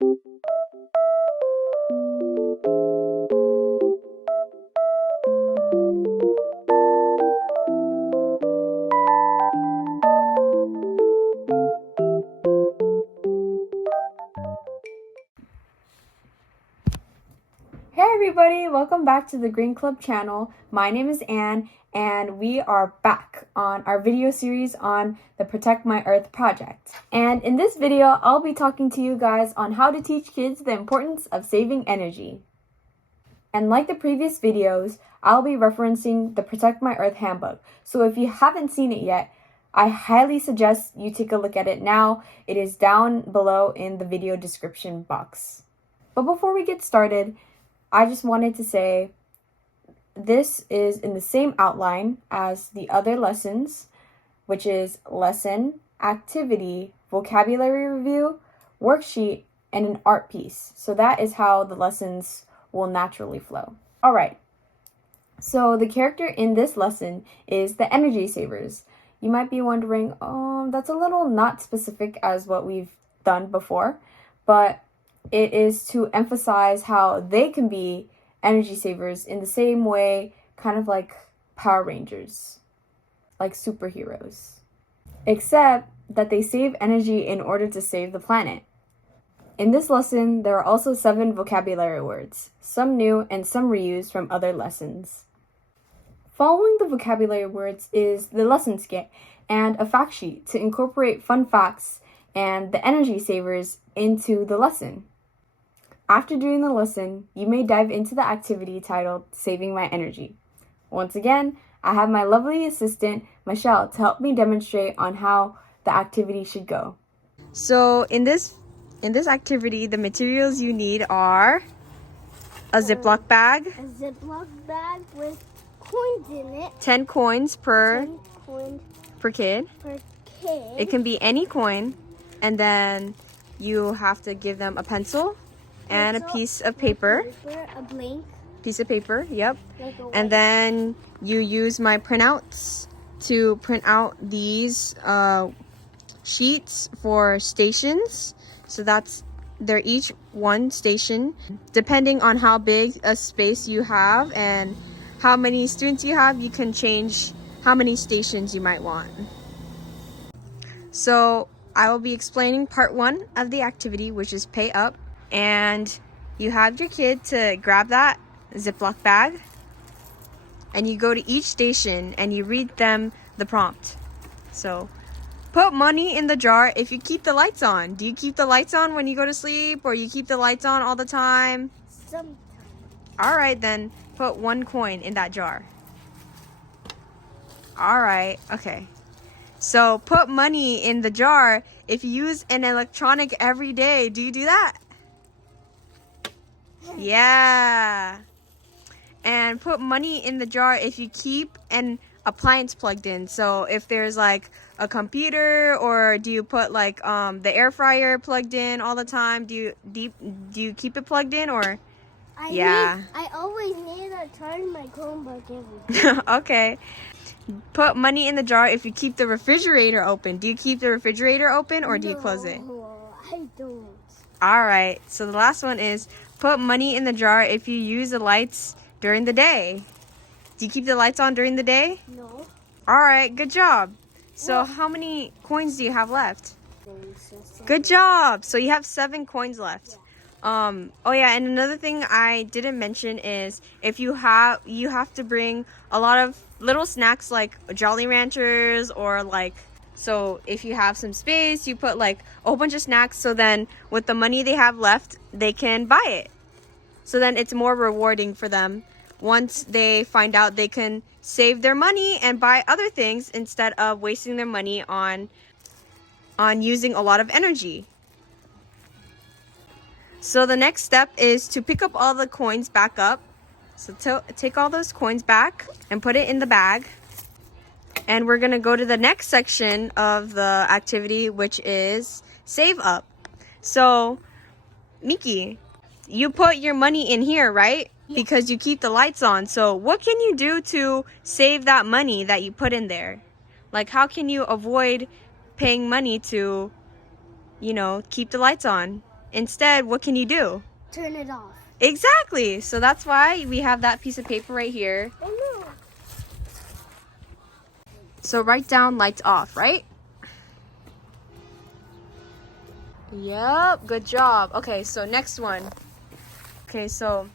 Hey everybody, welcome back to the Green Club channel. My name is Anne and we are back on our video series on the Protect My Earth project. And in this video, I'll be talking to you guys on how to teach kids the importance of saving energy. And like the previous videos, I'll be referencing the Protect My Earth Handbook. So if you haven't seen it yet, I highly suggest you take a look at it now. It is down below in the video description box. But before we get started, I just wanted to say this is in the same outline as the other lessons, which is lesson, activity, vocabulary review, worksheet, and an art piece. So that is how the lessons will naturally flow. All right. So the character in this lesson is the energy savers. You might be wondering, that's a little not specific as what we've done before, but it is to emphasize how they can be energy savers in the same way, kind of like Power Rangers, like superheroes. Except that they save energy in order to save the planet. In this lesson, there are also 7 vocabulary words, some new and some reused from other lessons. Following the vocabulary words is the lesson skit and a fact sheet to incorporate fun facts and the energy savers into the lesson. After doing the lesson, you may dive into the activity titled Saving My Energy. Once again, I have my lovely assistant, Michelle, to help me demonstrate on how the activity should go. So in this activity, the materials you need are a Ziploc bag. A Ziploc bag with coins in it. 10 coins per 10 coins per kid. per kid. It can be any coin. And then you have to give them a pencil and a piece of paper. A blank. Piece of paper, yep. Like a And then you use my printouts to print out these sheets for stations. So they're each one station. Depending on how big a space you have and how many students you have, you can change how many stations you might want. So I will be explaining part 1 of the activity, which is pay up. And you have your kid to grab that Ziploc bag and you go to each station and you read them the prompt. So, put money in the jar if you keep the lights on. Do you keep the lights on when you go to sleep, or you keep the lights on all the time? Sometimes. All right, then put 1 coin in that jar. All right, okay. So put money in the jar if you use an electronic every day. Do you do that? Yeah. And put money in the jar if you keep an appliance plugged in. So if there's like a computer, or do you put like the air fryer plugged in all the time? Do you keep it plugged in, or? I always need to charge my Chromebook every day. Okay. Put money in the jar if you keep the refrigerator open. Do you keep the refrigerator open, or do you close it? No, I don't. All right. So the last one is put money in the jar if you use the lights during the day. Do you keep the lights on during the day? No. All right. Good job. So how many coins do you have left? Good job. So you have 7 coins left. Oh yeah, and another thing I didn't mention is if you have to bring a lot of little snacks like Jolly Ranchers, or like, so if you have some space, you put like a whole bunch of snacks, so then with the money they have left, they can buy it. So then it's more rewarding for them once they find out they can save their money and buy other things instead of wasting their money on using a lot of energy. So the next step is to pick up all the coins back up. So take all those coins back and put it in the bag. And we're going to go to the next section of the activity, which is save up. So, Miki, you put your money in here, right? Yeah. Because you keep the lights on. So what can you do to save that money that you put in there? Like, how can you avoid paying money to, keep the lights on? Instead, what can you do? Turn it off. Exactly. So that's why we have that piece of paper right here. Oh no. So write down lights off, right? Yep, good job. Okay, so next one. Okay, so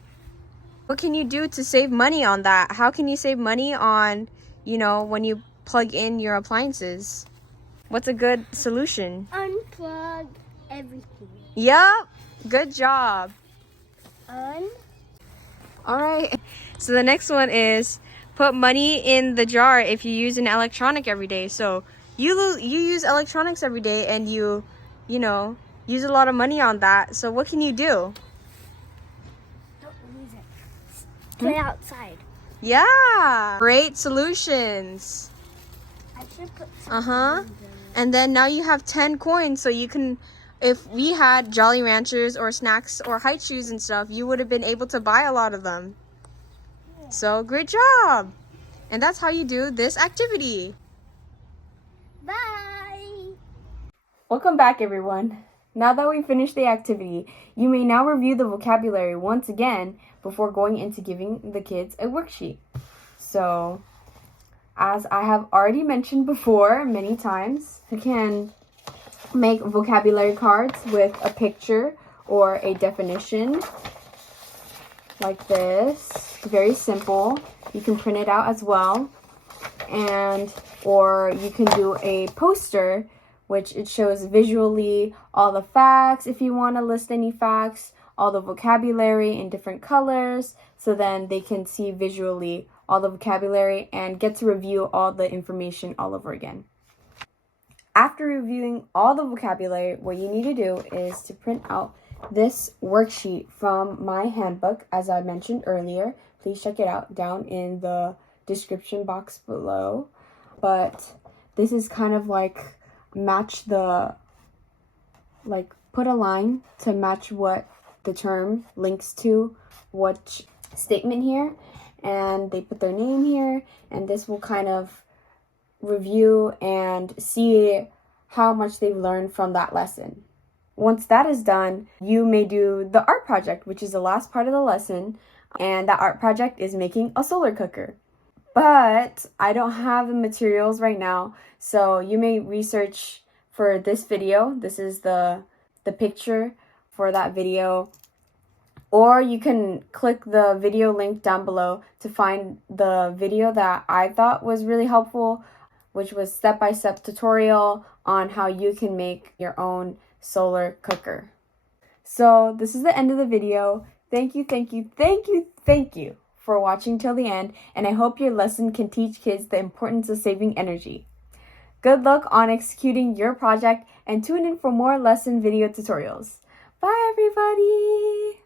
what can you do to save money on that? How can you save money on, when you plug in your appliances? What's a good solution? Unplug everything. Yep, good job. All right. So the next one is put money in the jar if you use an electronic every day. So you use electronics every day and you use a lot of money on that. So what can you do? Don't use it. Play outside. Yeah. Great solutions. I should put some And then now you have 10 coins, so you can, if we had Jolly Ranchers or snacks or height shoes and stuff, you would have been able to buy a lot of them. Yeah. So great job. And that's how you do this activity. Bye. Welcome back, everyone. Now that we finished the activity, you may now review the vocabulary once again before going into giving the kids a worksheet. So, as I have already mentioned before many times, you can make vocabulary cards with a picture or a definition like this. Very simple. You can print it out as well. Or you can do a poster which it shows visually all the facts if you want to list any facts, all the vocabulary in different colors, so then they can see visually all the vocabulary and get to review all the information all over again. After reviewing all the vocabulary, what you need to do is to print out this worksheet from my handbook, as I mentioned earlier. Please check it out down in the description box below. But this is kind of like put a line to match what the term links to, what statement here, and they put their name here, and this will kind of review and see how much they've learned from that lesson. Once that is done, you may do the art project, which is the last part of the lesson, and that art project is making a solar cooker. But I don't have the materials right now, so you may research for this video. This is the picture for that video. Or you can click the video link down below to find the video that I thought was really helpful, which was step-by-step tutorial on how you can make your own solar cooker. So this is the end of the video. Thank you for watching till the end, and I hope your lesson can teach kids the importance of saving energy. Good luck on executing your project, and tune in for more lesson video tutorials. Bye, everybody!